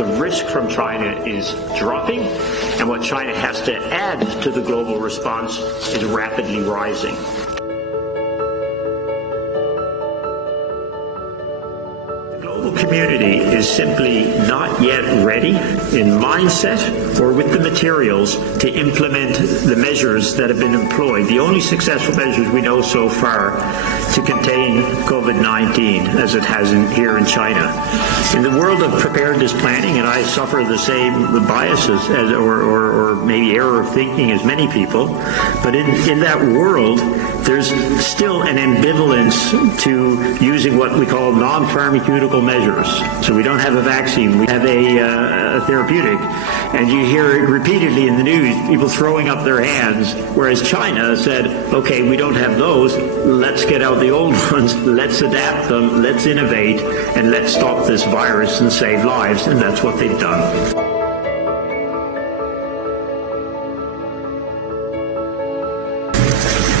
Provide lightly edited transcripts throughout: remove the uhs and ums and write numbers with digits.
the risk from China is dropping, and what China has to add to the global response is rapidly rising. The community is simply not yet ready in mindset or with the materials to implement the measures that have been employed, the only successful measures we know so far to contain COVID-19 as it has here in China. In the world of preparedness planning, and I suffer the same biases as, or maybe error of thinking as many people, but in that world, there's still an ambivalence to using what we call non-pharmaceutical measures. So we don't have a vaccine, we have a therapeutic. And you hear it repeatedly in the news, people throwing up their hands, whereas China said, okay, we don't have those, let's get out the old ones, let's adapt them, let's innovate, and let's stop this virus and save lives, and that's what they've done.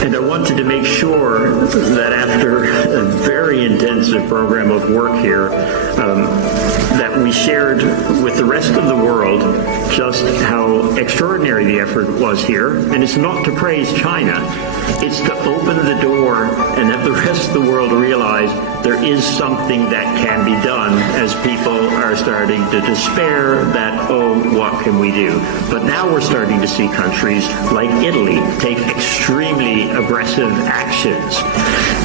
And I wanted to make sure that after a very intensive program of work here, that we shared with the rest of the world just how extraordinary the effort was here. And it's not to praise China. It's to open the door and have the rest of the world realize there is something that can be done as people are starting to despair that, oh, what can we do? But now we're starting to see countries like Italy take extremely aggressive actions.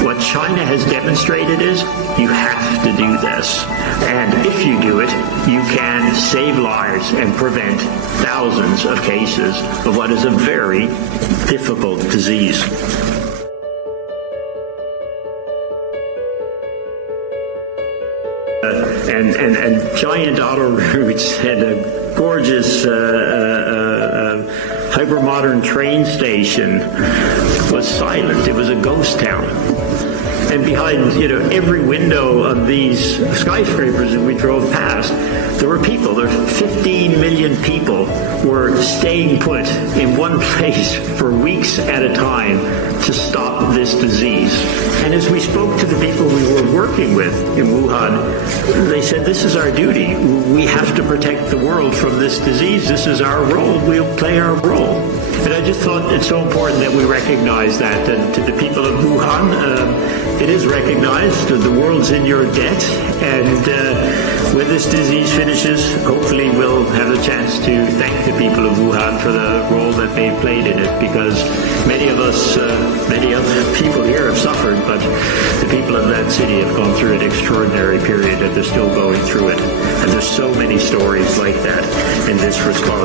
What China has demonstrated is you have to do this. And if you do it, you can save lives and prevent thousands of cases of what is a very difficult disease. And giant auto routes and a gorgeous hypermodern train station was silent. It was a ghost town. And behind, every window of these skyscrapers that we drove past, there were people. There were 15 million people were staying put in one place for weeks at a time to stop this disease. And as we spoke to the people we were working with in Wuhan, they said, this is our duty. We have to protect the world from this disease. This is our role. We'll play our role. And I just thought it's so important that we recognize that. And to the people of Wuhan, it is recognized that the world's in your debt. And when this disease finishes, hopefully we'll have a chance to thank the people of Wuhan for the role that they've played in it. Because many of us, many other people here have suffered, but the people of that city have gone through an extraordinary period and they're still going through it. And there's so many stories like that in this response.